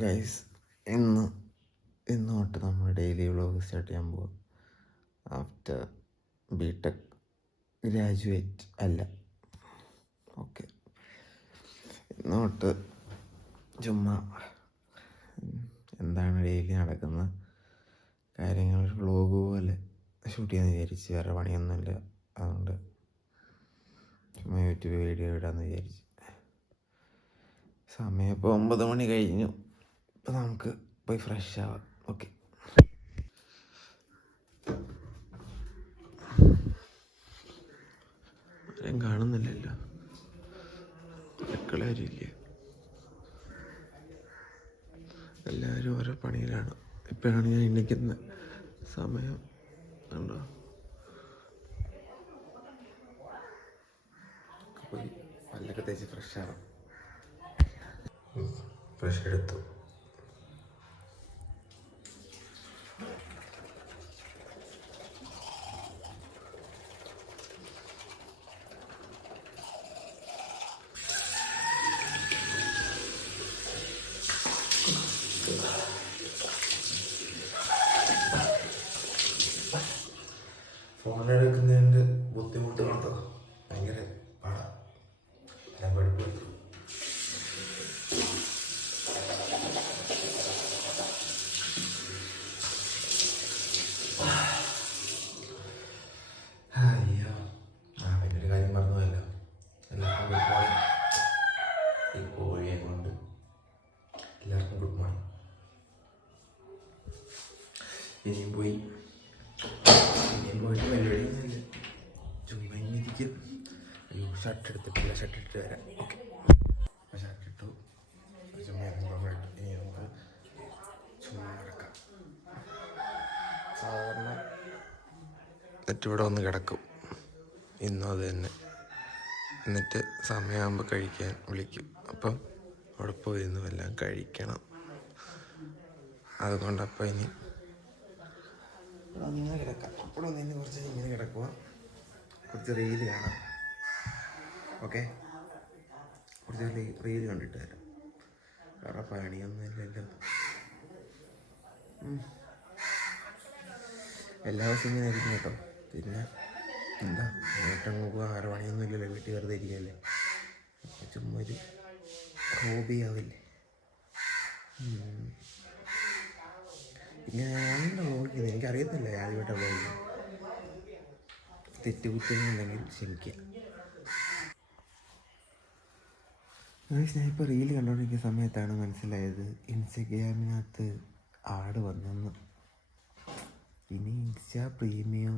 Guys, ഇന്ന് തൊട്ട് നമ്മൾ ഡെയിലി വ്ളോഗ് സ്റ്റാർട്ട് ചെയ്യാൻ പോവാം. ആഫ്റ്റർ ബിടെക് ഗ്രാജുവേറ്റ് അല്ല. ഓക്കെ, ഇന്ന് തൊട്ട് ചുമ്മാ എന്താണ് ഡെയിലി നടക്കുന്ന കാര്യങ്ങൾ വ്ളോഗ് പോലെ ഷൂട്ട് ചെയ്യാമെന്ന് വിചാരിച്ച്. വേറെ പണിയൊന്നുമില്ല, അതുകൊണ്ട് ചുമ്മാ യൂട്യൂബ് വീഡിയോ ഇടാമെന്ന് വിചാരിച്ച്. സമയം ഇപ്പോൾ 9 മണി കഴിഞ്ഞു. ഇപ്പം നമുക്ക് പോയി ഫ്രഷ് ആവാം. ഓക്കെ, ആരും കാണുന്നില്ലല്ലോ, അടുക്കളാരും ഇല്ല, എല്ലാവരും ഓരോ പണിയിലാണ്. ഇപ്പോഴാണ് ഞാൻ എണീക്കുന്ന സമയം ഉണ്ടോ. പോയി പല്ലൊക്കെ തേച്ച് ഫ്രഷ് ആവാം. ഫ്രഷ് എടുത്തു. ഫോൺ എടുക്കുന്നതിൻ്റെ ബുദ്ധിമുട്ട് കൊണ്ടോ ഭയങ്കര പാടാ. ഞാൻ പഠിപ്പിക്കും. അയ്യോ, പിന്നെ ഒരു കാര്യം പറഞ്ഞല്ലോ, എല്ലാവർക്കും ഗുഡ് മോർണിംഗ്. ഈ കോഴിയെ കൊണ്ട് എല്ലാവർക്കും ഗുഡ് മോർണിംഗ്. ഇനിയും പോയിട്ട് പരിപാടിയൊന്നുമില്ല, ചുമ്മാ ഇങ്ങനെ ഇരിക്കും. അയ്യോ, ഷർട്ട് എടുത്തിട്ടില്ല, ഷർട്ട് ഇട്ട് വരാം. ഓക്കെ, അപ്പോൾ ഷർട്ട് ഇട്ടു. ചുമ്മാ ഇനി നമുക്ക് ചുമ്മാ കിടക്കാം. സാധാരണ എന്നിട്ട് ഇവിടെ വന്ന് കിടക്കും. ഇന്നും അത് തന്നെ. എന്നിട്ട് സമയമാകുമ്പോൾ കഴിക്കാൻ വിളിക്കും. അപ്പം അവിടെ പോയിരുന്നു എല്ലാം കഴിക്കണം. അതുകൊണ്ടപ്പോൾ ഇനി ഇങ്ങനെ കിടക്കാം. അപ്പോഴും നിന്ന് കുറച്ച് ഇങ്ങനെ കിടക്കുക, കുറച്ച് റീല് കാണാം. ഓക്കെ, കുറച്ച് റീല് കണ്ടിട്ട് വരാം. വേറെ പണിയൊന്നും ഇല്ലല്ലോ. എല്ലാ ദിവസവും ഇങ്ങനെ ആയിരിക്കും കേട്ടോ. പിന്നെ എന്താ നേട്ടം നോക്കുക, വേറെ പണിയൊന്നും ഇല്ലല്ലോ, വീട്ടിൽ വെറുതെ ഇരിക്കല്ലേ. ചുമ്മാ ഒരു ഹോബി ആവില്ലേ. ഇങ്ങനെയാണല്ലോ നോക്കിയത്. എനിക്കറിയത്തില്ല, ആദ്യമായിട്ടാണ് വ്ളോഗ്. തെറ്റുകുറ്റങ്ങളുണ്ടെങ്കിൽ ക്ഷമിക്കുക. ഞാൻ ഇപ്പോൾ റീല് കണ്ടുകൊണ്ടിരിക്കുന്ന സമയത്താണ് മനസ്സിലായത് ഇൻസ്റ്റഗ്രാമിനകത്ത് ആഡ് വന്നെന്ന്. ഇനി ഇൻസ്റ്റാ പ്രീമിയം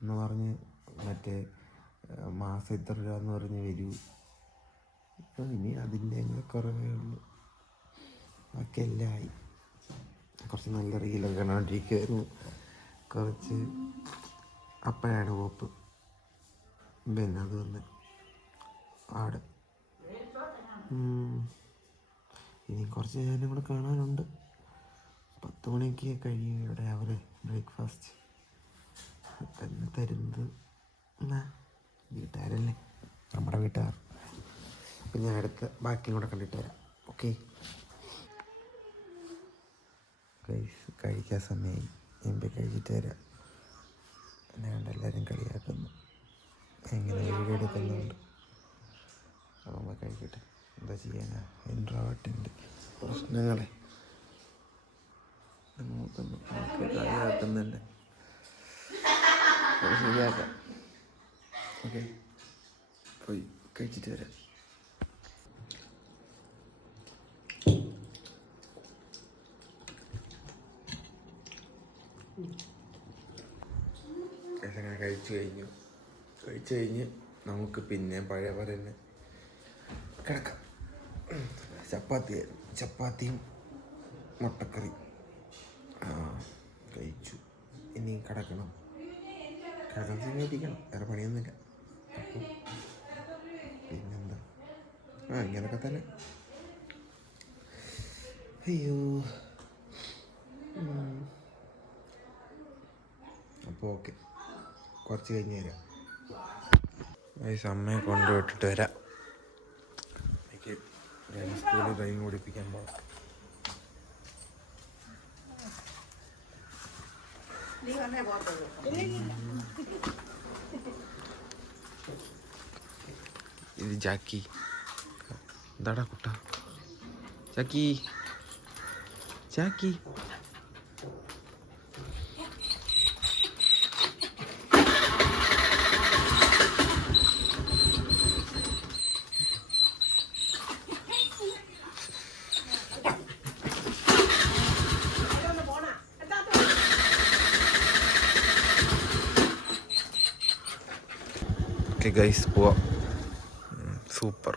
എന്ന് പറഞ്ഞ് മറ്റേ മാസം ഇത്ര രൂപ എന്ന് പറഞ്ഞ് വരൂ. ഇനി അതിൻ്റെ അങ്ങനെ കുറവേ ഉള്ളൂ, ബാക്കിയെല്ലാം ആയി. കുറച്ച് നല്ല റീലൊക്കെ കണ്ടുകൊണ്ടിരിക്കുമായിരുന്നു. കുറച്ച് അപ്പോഴാണ് പോപ്പ്. പിന്നെ അത് വന്ന് ആട്. ഇനി കുറച്ച് നേരം കൂടെ കാണാനുണ്ട്. 10 മണിക്ക് കഴിയും ഇവിടെ രാവിലെ ബ്രേക്ക്ഫാസ്റ്റ് തന്നെ തരുന്നത്. എന്നാ വീട്ടുകാരല്ലേ, നമ്മുടെ വീട്ടുകാർ. അപ്പം ഞാൻ അടുത്ത ബാക്കിയും കൂടെ കണ്ടിട്ട് വരാം. ഓക്കെ, കഴിക്കാൻ സമയമായി. ഞാൻ കഴിച്ചിട്ട് വരാം. എന്നെ കണ്ട് എല്ലാവരും കളിയാക്കുന്നു, എങ്ങനെ വീഡിയോ എടുക്കുന്നുണ്ട്. അപ്പോൾ കഴിക്കട്ടെ, എന്താ ചെയ്യാനാ. ഇൻട്രോവേർട്ടിൻ്റെ പ്രശ്നങ്ങളെ നമുക്ക് കളിയാക്കുന്നുണ്ട്. ശരിയാക്കാം. ഓക്കെ, പോയി കഴിച്ചിട്ട് വരാം. എല്ലാം കഴിച്ചു കഴിഞ്ഞ് നമുക്ക് പിന്നെ പഴയ പോലെ തന്നെ കിടക്കാം. ചപ്പാത്തിയും മുട്ടക്കറി കഴിച്ചു. ഇനി കിടക്കാൻ സമയത്തിരിക്കണം, വേറെ പണിയൊന്നുമില്ല. അപ്പം പിന്നെന്താ, ഇങ്ങനൊക്കെ തന്നെ. അയ്യോ, അപ്പോൾ ഓക്കെ, കുറച്ച് കഴിഞ്ഞ് വരാം. അമ്മയെ കൊണ്ടുവിട്ടിട്ട് വരാം. എനിക്ക് സ്കൂളിൽ ഡ്രൈവിംഗ് പഠിപ്പിക്കാൻ പോകാം. ഇത് ജാക്കി. എന്താടാ കുട്ട? ജാക്കി ജാക്കി. ഓക്കെ ഗൈസ്, പോവാം. സൂപ്പർ.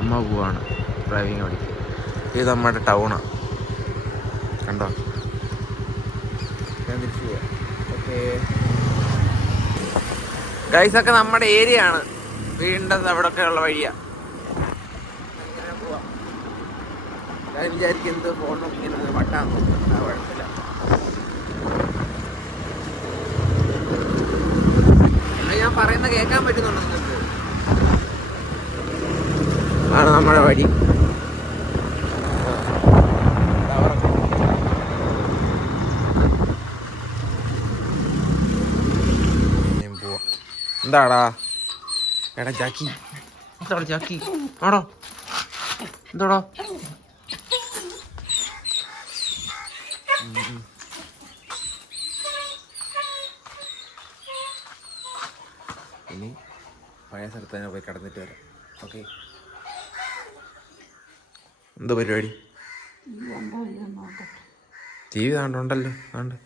അമ്മ പോവാണ് ഡ്രൈവിങ് പഠിക്കുക. ഇത് നമ്മുടെ ടൗണാണ്, കണ്ടോ? ഞാൻ തിരിച്ചു പോവാം. ഓക്കെ ഗൈസ്, ഒക്കെ നമ്മുടെ ഏരിയ ആണ്. വീടിൻ്റെ അവിടെയൊക്കെ ഉള്ള വഴിയാണ്. അങ്ങനെ പോവാം. ഞാൻ വിചാരിക്കും എന്ത് ഫോൺ നോക്കിക്കുന്നത് വട്ടാന്ന്. ആ കുഴപ്പമില്ല. ഞാൻ പറയുന്ന കേൾക്കാൻ പറ്റുന്നുണ്ടോ നിങ്ങൾക്ക്? ആണ് നമ്മുടെ വഴി. എന്താടാ? എടാ ജാക്കി, എന്താടാ ജാക്കി? ആടോ എന്താടാ? ഇനി പഴയ സ്ഥലത്ത് തന്നെ പോയി കിടന്നിട്ട് വരാം. ഓക്കെ, എന്താ പരിപാടി? ടി വി താണ്ടുണ്ടല്ലോ. താണ്ട്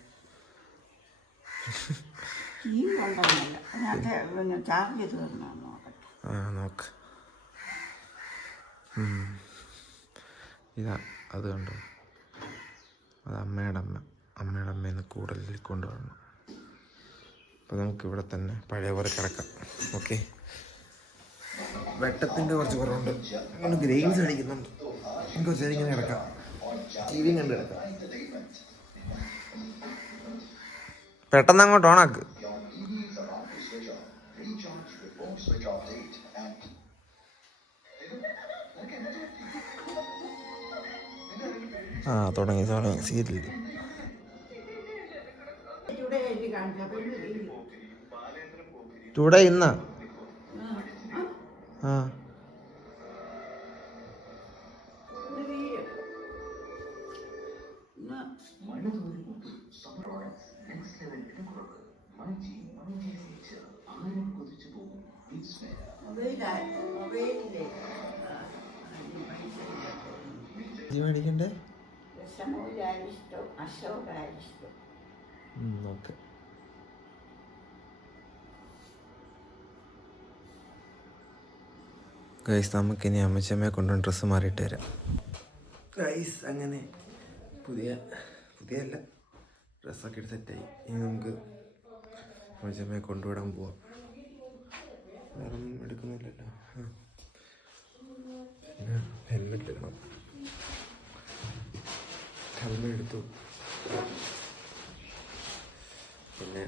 നോക്ക്. ഇതാ അത് കണ്ടോ? അത് അമ്മയുടെ അമ്മേന്ന് കൂടുതൽ കൊണ്ടുവരണം. അപ്പോൾ നമുക്കിവിടെ തന്നെ പഴയ പോലെ കിടക്കാം. ഓക്കെ, വെട്ടത്തിൻ്റെ കുറച്ച് കുറവുണ്ട്. അങ്ങനെ ഗ്രെയിൻസ് അടിക്കുന്നുണ്ട്. നമുക്ക് കുറച്ച് ഇങ്ങനെ കിടക്കാം, ടി വിയും കണ്ട് കിടക്കാം. പെട്ടെന്ന് അങ്ങോട്ട് ഓണാക്ക്. തുടങ്ങി സീരിയൽ. ടുഡേ ഇന്നാ? മേടിക്കണ്ടേ? ഓക്കെ. ഗൈസ്, നമുക്കിനി അമ്മച്ചമ്മയെ കൊണ്ടുവന്ന് ഡ്രസ്സ് മാറിയിട്ട് വരാം. ഗൈസ്, അങ്ങനെ പുതിയല്ല ഡ്രസ്സൊക്കെ എടുത്ത് സെറ്റായി. ഇനി നമുക്ക് അമ്മച്ചമ്മയെ കൊണ്ടുവിടാൻ പോവാം. വേറെ ഒന്നും എടുക്കുന്നില്ലല്ലോ. പിന്നെ ഹെൽമെറ്റ് എടുക്കണം. ഹെൽമെറ്റ് എടുത്തു. പിന്നെ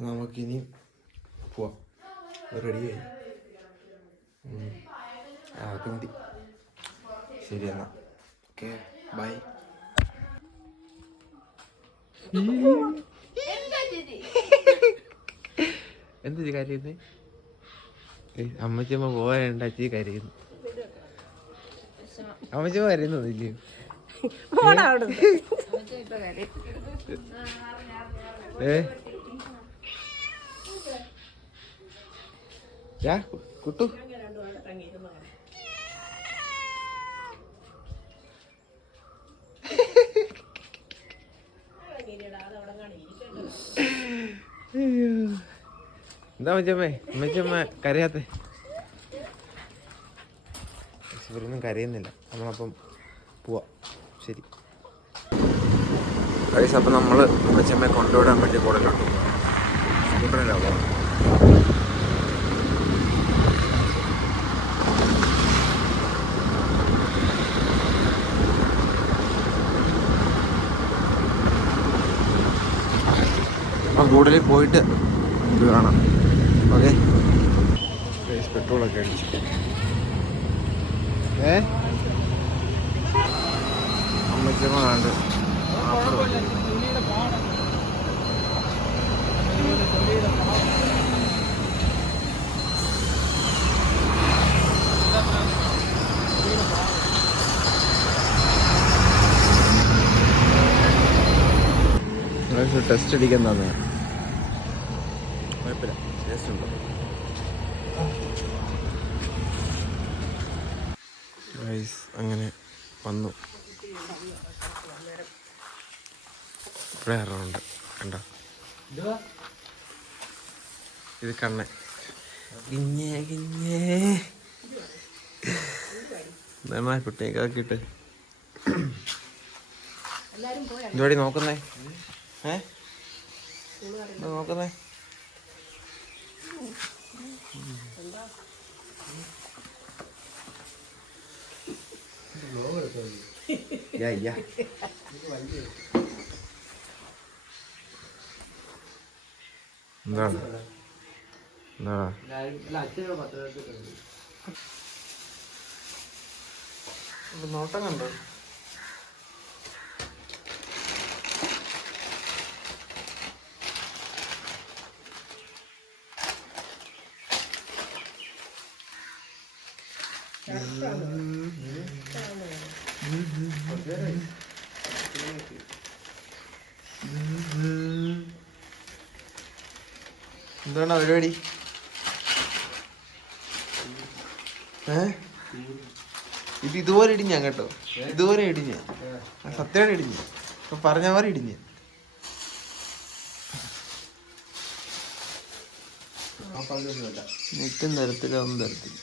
നമുക്കിനി പോവാം. റെഡിയായി. അതൊക്കെ മതി. ശരി എന്നാ. Okay, bye. എന്ത് കരയുന്നേ? അമ്മച്ചമ്മ പോകാനുണ്ട്. അച്ഛി കരയുന്നു. അമ്മച്ചമ്മ കരയുന്നില്ലയോ? കുട്ടു എന്താ അമ്മച്ചമ്മ കരയാത്തെ? ഇവരൊന്നും കരയുന്നില്ല. നമ്മളപ്പം പോവാം. ശരി. അപ്പം നമ്മൾ അമ്മച്ചമ്മയെ കൊണ്ടുവിടാൻ വേണ്ടി കൂടുതലുണ്ട്. സ്കൂട്ടറിലാണ് പോകുന്നത്. അപ്പം കൂടുതൽ പോയിട്ട് ഇത് കാണാം. ഓക്കെ, പെട്രോളൊക്കെ അടിച്ചു. അമ്മച്ചമ്മണ്ട് ടെസ്റ്റ് അടിക്കാൻ തന്നെ കുഴപ്പമില്ല, ടേസ്റ്റ് ഉണ്ടോ? അങ്ങനെ വന്നു. ഇവിടെ ഇറങ്ങുന്നുണ്ട്, കണ്ടോ? ഇത് കണ്ണ ഗിഞ്ഞേ ഗിഞ്ഞേ എന്താണ് കുട്ടിയൊക്കെ ആക്കിയിട്ട് ഇതുവഴി നോക്കുന്നേ? നോക്കുന്നേ? എന്താണ് നോട്ടം കണ്ടോ? എന്താണ് പരിപാടി? ഇത് ഇതുപോലെ ഇടിഞ്ഞ കേട്ടോ, ഇതുപോലെ ഇടിഞ്ഞ, സത്യമാണ് ഇടിഞ്ഞ, ഇപ്പൊ പറഞ്ഞ മാറി ഇടിഞ്ഞ. നെറ്റും തരത്തില്ല, ഒന്നും തരത്തില്ല.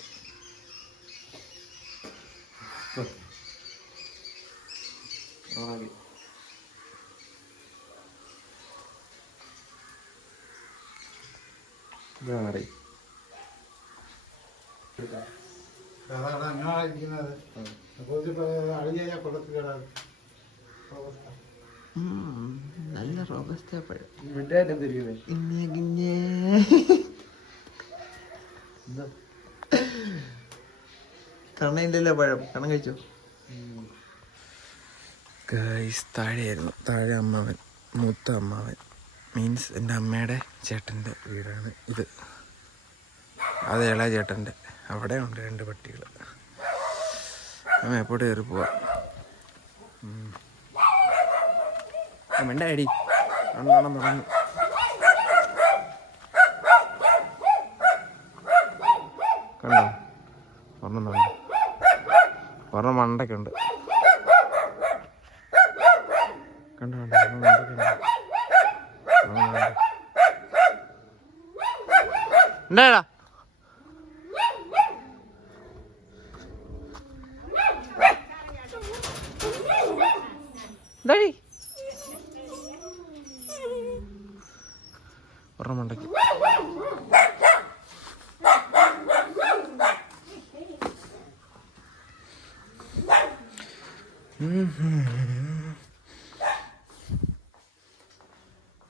നല്ല റോബസ്റ്റ പഴം. കണ്ണയില്ലല്ലോ പഴം, കണ്ണം കഴിച്ചോ? താഴെയായിരുന്നു, താഴെ അമ്മാവൻ, മൂത്ത അമ്മാവൻ മീൻസ് എൻ്റെ അമ്മയുടെ ചേട്ടൻ്റെ വീടാണ് ഇത്. അത് ഇളയ ചേട്ടൻ്റെ, അവിടെ ഉണ്ട് 2 പട്ടികൾ. അമ്മ എപ്പോഴും കയറി പോവാ. അമ്മൻ്റെ അടി രണ്ടെണ്ണം തുടങ്ങി. കണ്ടോ? ഒരെണ്ണം തുടങ്ങി, ഒരെണ്ണം മണ്ടയ്ക്കുണ്ട്. കണ്ടോ കണ്ടോ, എന്താടാ? ഒരെണ്ണം മണ്ടയ്ക്ക്.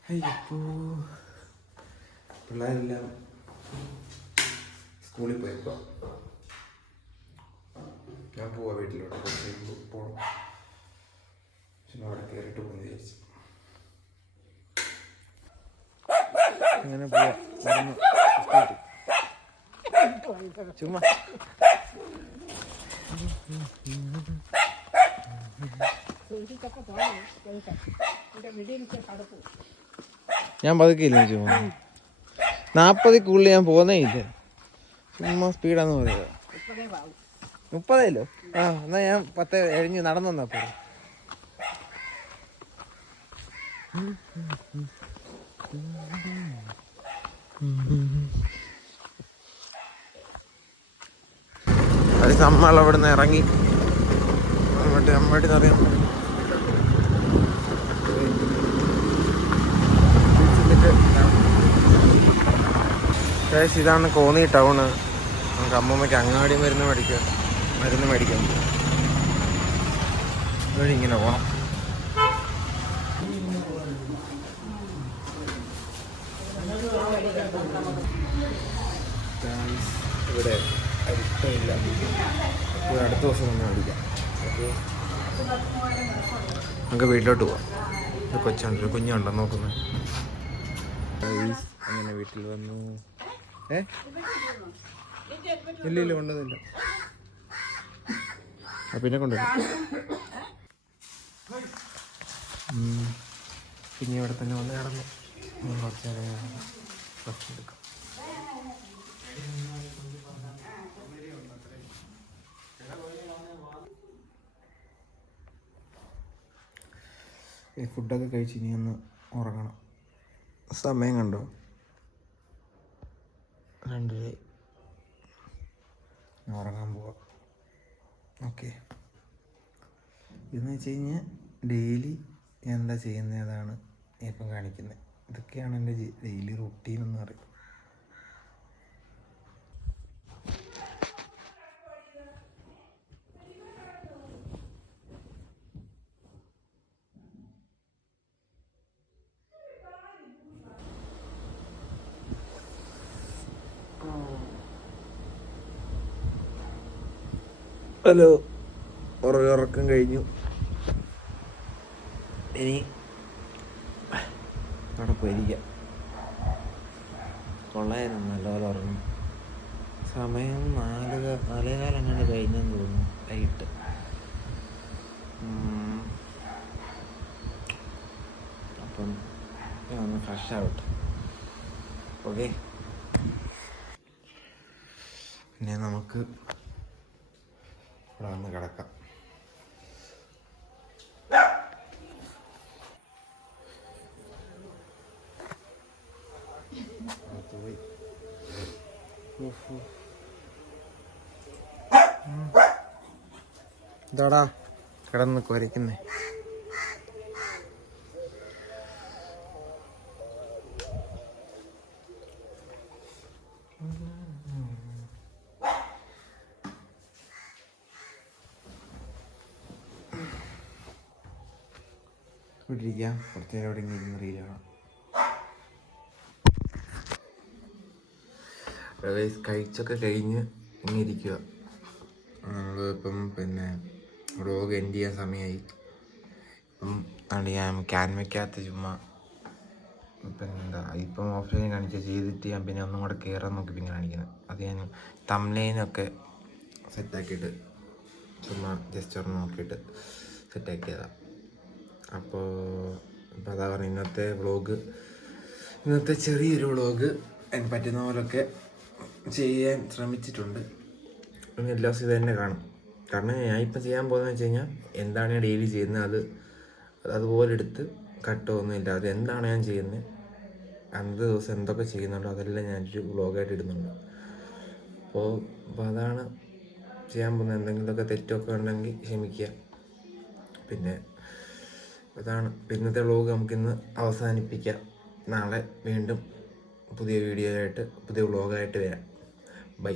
അയ്യപ്പോ പിള്ളേരെല്ലാം സ്കൂളിൽ പോയപ്പോ ഞാൻ പോവാ വീട്ടിലോട്ട്. കുറച്ച് കഴിയുമ്പോൾ പോകണം. പക്ഷെ അവിടെ കയറിയിട്ട് പോകുന്നു വിചാരിച്ചു. അങ്ങനെ പോവാ. ചുമ്മാ ഞാൻ പതുക്കിയില്ല, ചുമ്മാ 40 ഞാൻ പോകുന്നേ ഇല്ല. ചുമ്മാ സ്പീഡാന്ന് പറയുക. 30 എന്നാ ഞാൻ 10 കഴിഞ്ഞ് നടന്നു വന്നപ്പോ. അത് നമ്മൾ അവിടെ നിന്ന് ഇറങ്ങി അമ്മയുടെ അറിയാം. ഇതാണ് കോന്നി ടൗണ്. നമുക്ക് അമ്മമ്മയ്ക്ക് അങ്ങാടി മരുന്ന് മേടിക്കാം. ഇങ്ങനെ പോണം. ഇവിടെ അരിഷ്ടമില്ല, അപ്പോൾ അടുത്ത ദിവസം ഒന്ന് മേടിക്കാം. ഓക്കെ, നമുക്ക് വീട്ടിലോട്ട് പോവാം. കൊച്ചുണ്ട്, കുഞ്ഞുണ്ടോ നോക്കുന്നു. അങ്ങനെ വീട്ടിൽ വന്നു. ഇല്ല കൊണ്ടുവന്നില്ല. പിന്നെ കൊണ്ടുവരും. പിന്നെ ഇവിടെ തന്നെ വന്ന് കിടന്നു. കുറച്ച് നേരം റെസ്റ്റ് എടുക്കാം. ഈ ഫുഡൊക്കെ കഴിച്ച് ഇനി ഒന്ന് ഉറങ്ങണം. സമയം കണ്ടോ, 2:00. ഉറങ്ങാൻ പോവാം. ഓക്കെ, ഇതെന്ന് വെച്ച് കഴിഞ്ഞാൽ ഡെയിലി ഞാൻ എന്താ ചെയ്യുന്നത് അതാണ് ഇപ്പം കാണിക്കുന്നത്. ഇതൊക്കെയാണ് എൻ്റെ ഡെയിലി റൂട്ടീൻ എന്ന് പറയും. ഹലോ, ഉറക്കം കഴിഞ്ഞു. ഇനി അവിടെ പോയിരിക്കാം. കൊള്ളായിരുന്നു, നല്ലപോലെ ഉറങ്ങും. സമയം 4:15 അങ്ങനെ കഴിഞ്ഞെന്ന് തോന്നുന്നു, വൈകിട്ട്. അപ്പം ഞാൻ ഒന്ന് ഫ്രഷ് ആവട്ടെ. ഓക്കെ, പിന്നെ നമുക്ക് ഇവിടെ വന്ന് കിടക്കാം. എന്താടാ കിടന്ന് കുരയ്ക്കുന്നേ? ഇരിക്കാം, കുറച്ച് നേരം ഇവിടെ ഇങ്ങനെ ഇരുന്ന് റീൽ കാണാം. കഴിച്ചൊക്കെ കഴിഞ്ഞ് ഇങ്ങനെ ഇരിക്കുക. ഇപ്പം പിന്നെ വ്ളോഗ് എൻഡ് ചെയ്യാൻ സമയമായി. ഇപ്പം ഞാൻ ക്യാൻവയ്ക്കകത്ത് ചുമ്മാ പിന്നെ ഇപ്പം ഓഫ്ലൈൻ ചെയ്തിട്ട് ഞാൻ പിന്നെ ഒന്നും കൂടെ കയറാൻ നോക്കി പിന്നെ കാണിക്കുന്നത്. അത് ഞാൻ തംബ്നെയിലൊക്കെ സെറ്റാക്കിയിട്ട് ചുമ്മാ ജസ്റ്റ് ഒന്ന് നോക്കിയിട്ട് സെറ്റാക്കിയതാണ്. അപ്പോൾ അതാ പറഞ്ഞ ഇന്നത്തെ ചെറിയൊരു വ്ളോഗ് എനിക്ക് പറ്റുന്ന പോലൊക്കെ ചെയ്യാൻ ശ്രമിച്ചിട്ടുണ്ട്. പിന്നെ എല്ലാ ദിവസവും ഇത് തന്നെ കാണും. കാരണം ഞാൻ ഇപ്പം ചെയ്യാൻ പോകുന്നത് വെച്ച് കഴിഞ്ഞാൽ എന്താണ് ഞാൻ ഡെയിലി ചെയ്യുന്നത് അതുപോലെ എടുത്ത് കട്ടൊന്നുമില്ല. അത് എന്താണ് ഞാൻ ചെയ്യുന്നത്, അന്നത്തെ ദിവസം എന്തൊക്കെ ചെയ്യുന്നുണ്ടോ അതെല്ലാം ഞാനൊരു വ്ളോഗായിട്ട് ഇടുന്നുണ്ട്. അപ്പോൾ അതാണ് ചെയ്യാൻ പോകുന്നത്. എന്തെങ്കിലുമൊക്കെ തെറ്റൊക്കെ ഉണ്ടെങ്കിൽ ക്ഷമിക്കുക. പിന്നെ അതാണ് ഇന്നത്തെ വ്ളോഗ്. നമുക്കിന്ന് അവസാനിപ്പിക്കാം. നാളെ വീണ്ടും പുതിയ വീഡിയോ ആയിട്ട് പുതിയ വ്ളോഗായിട്ട് വരാം. ബൈ.